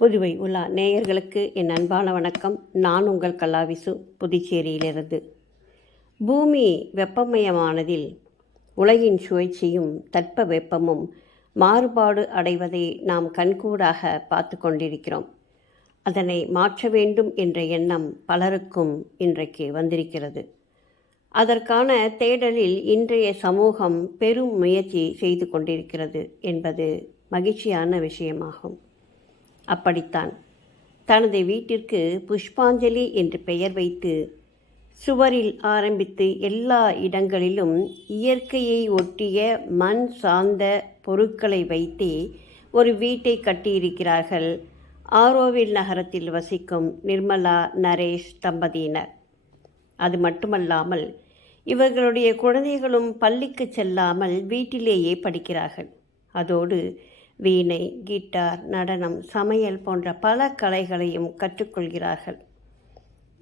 புதுவை உலா நேயர்களுக்கு என் அன்பான வணக்கம். நான் உங்கள் கலாவிசு, புதுச்சேரியிலிருந்து. பூமி வெப்பமயமானதில் உலகின் சுழற்சியும் தட்ப வெப்பமும் மாறுபாடு அடைவதை நாம் கண்கூடாக பார்த்து கொண்டிருக்கிறோம். அதனை மாற்ற வேண்டும் என்ற எண்ணம் பலருக்கும் இன்றைக்கு வந்திருக்கிறது. அதற்கான தேடலில் இன்றைய சமூகம் பெரும் முயற்சி செய்து கொண்டிருக்கிறது என்பது மகிழ்ச்சியான விஷயமாகும். அப்படித்தான் தனது வீட்டிற்கு புஷ்பாஞ்சலி என்று பெயர் வைத்து சுவரில் ஆரம்பித்து எல்லா இடங்களிலும் இயற்கையை ஒட்டிய மண் சார்ந்த பொருட்களை வைத்தே ஒரு வீட்டை கட்டியிருக்கிறார்கள் ஆரோவில் நகரத்தில் வசிக்கும் நிர்மலா நரேஷ் தம்பதியினர். அது மட்டுமல்லாமல் இவர்களுடைய குழந்தைகளும் பள்ளிக்கு செல்லாமல் வீட்டிலேயே படிக்கிறார்கள். அதோடு வீணை, கிட்டார், நடனம், சமையல் போன்ற பல கலைகளையும் கற்றுக்கொள்கிறார்கள்.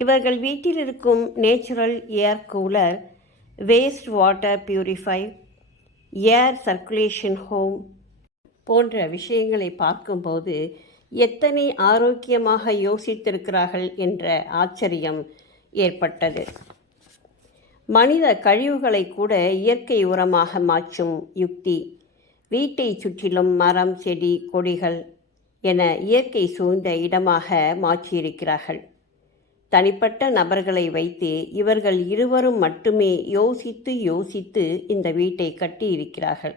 இவர்கள் வீட்டில் இருக்கும் natural air cooler, waste water purify, ஏர் சர்க்குலேஷன் ஹோம் போன்ற விஷயங்களை பார்க்கும்போது எத்தனை ஆரோக்கியமாக யோசித்திருக்கிறார்கள் என்ற ஆச்சரியம் ஏற்பட்டது. மனித கழிவுகளை கூட இயற்கை உரமாக மாற்றும் யுக்தி, வீட்டை சுற்றிலும் மரம், செடி, கொடிகள் என இயற்கை சூழ்ந்த இடமாக மாற்றியிருக்கிறார்கள். தனிப்பட்ட நபர்களை வைத்து இவர்கள் இருவரும் மட்டுமே யோசித்து இந்த வீட்டை கட்டியிருக்கிறார்கள்.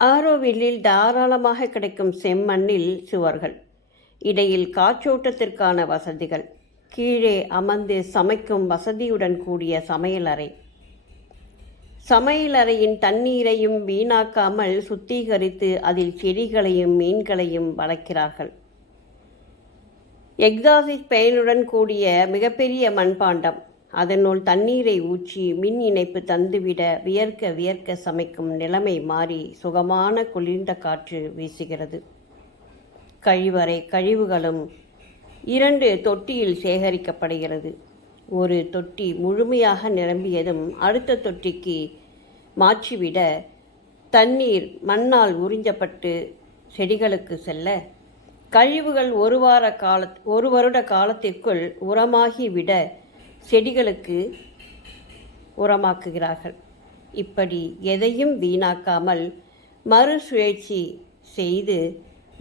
ஆரோவில்லில் தாராளமாக கிடைக்கும் செம்மண்ணில் சுவர்கள், இடையில் காற்றோட்டத்திற்கான வசதிகள், கீழே அமர்ந்து சமைக்கும் வசதியுடன் கூடிய சமையலறை, சமையலறையின் தண்ணீரையும் வீணாக்காமல் சுத்திகரித்து அதில் செடிகளையும் மீன்களையும் வளர்க்கிறார்கள். எக்ஸாஸ்ட் பயனுடன் கூடிய மிகப்பெரிய மண்பாண்டம், அதனுள் தண்ணீரை ஊற்றி மின் இணைப்பு தந்துவிட வியர்க்க சமைக்கும் நிலைமை மாறி சுகமான குளிர்ந்த காற்று வீசுகிறது. கழிவறை கழிவுகளும் 2 தொட்டியில் சேகரிக்கப்படுகிறது. ஒரு தொட்டி முழுமையாக நிரம்பியதும் அடுத்த தொட்டிக்கு மாற்றிவிட தண்ணீர் மண்ணால் உறிஞ்சப்பட்டு செடிகளுக்கு செல்ல, கழிவுகள் ஒரு வருட காலத்திற்குள் உரமாகிவிட செடிகளுக்கு உரமாக்குகிறார்கள். இப்படி எதையும் வீணாக்காமல் மறுசுழற்சி செய்து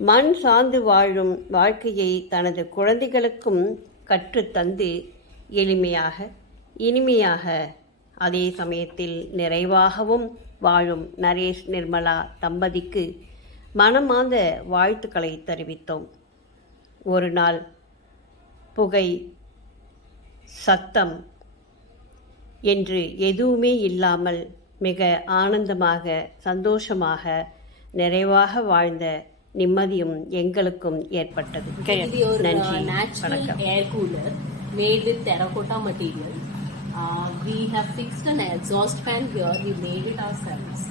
மண் சார்ந்து வாழும் வாழ்க்கையை தனது குழந்தைகளுக்கும் கற்றுத்தந்து எளிமையாக, இனிமையாக, அதே சமயத்தில் நிறைவாகவும் வாழும் நரேஷ் நிர்மலா தம்பதிக்கு மனமார்ந்த வாழ்த்துக்களை தெரிவித்தோம். ஒரு நாள் புகை, சத்தம் என்று எதுவுமே இல்லாமல் மிக ஆனந்தமாக, சந்தோஷமாக, நிறைவாக வாழ்ந்த நிம்மதியும் எங்களுக்கும் ஏற்பட்டது. நன்றி, வணக்கம். Made with terracotta material. We have fixed an exhaust fan here. We made it ourselves.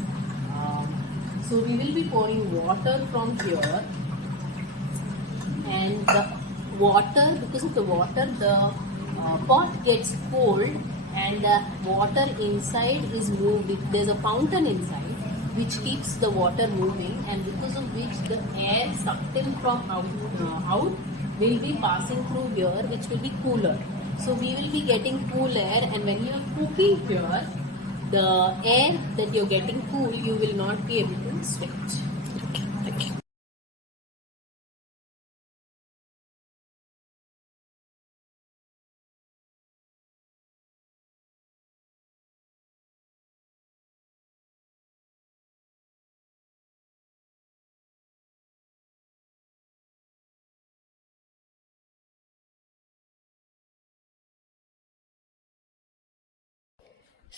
So we will be pouring water from here, and the water, because of the water, the pot gets cold, and the water inside is moved. There's a fountain inside which keeps the water moving, and because of which the air sucked in from out will be passing through here, which will be cooler. So we will be getting cool air, and when you are cooking here, the air that you are getting cool, you will not be able to switch. Thank you.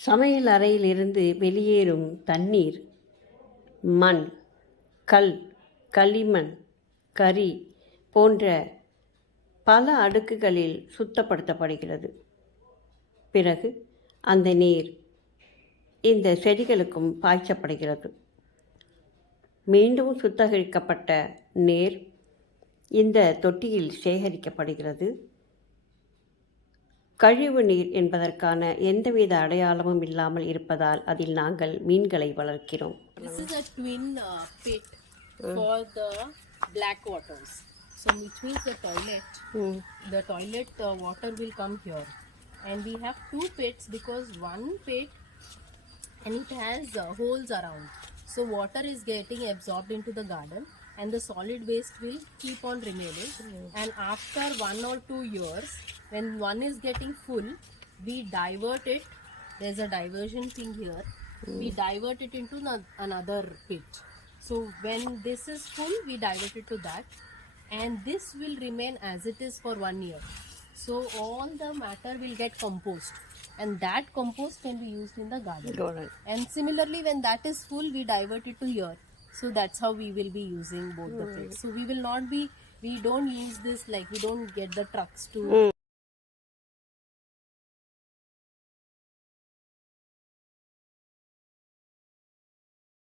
சமையல் அறையிலிருந்து வெளியேறும் தண்ணீர் மண், கல், களிமண், கரி போன்ற பல அடுக்குகளில் சுத்தப்படுத்தப்படுகிறது. பிறகு அந்த நீர் இந்த செடிகளுக்கும் பாய்ச்சப்படுகிறது. மீண்டும் சுத்திகரிக்கப்பட்ட நீர் இந்த தொட்டியில் சேகரிக்கப்படுகிறது. கழிவு நீர் என்பதற்கான எந்தவித அடையாளமும் இல்லாமல் இருப்பதால் அதில் நாங்கள் மீன்களை வளர்க்கிறோம். This is a twin pit for the black waters. So which means the toilet water will come here. And we have 2 pits because one pit and it has holes around. So water is getting absorbed into the garden and the solid waste will keep on remaining. And after 1 or 2 years, when one is getting full, we divert it. There's a diversion thing here. We divert it into another pit. So when this is full, we divert it to that. And this will remain as it is for 1 year. So all the matter will get compost. And that compost can be used in the garden. Garden. And similarly, when that is full, we divert it to here. So that's how we will be using both the pits. So we don't use this like we don't get the trucks to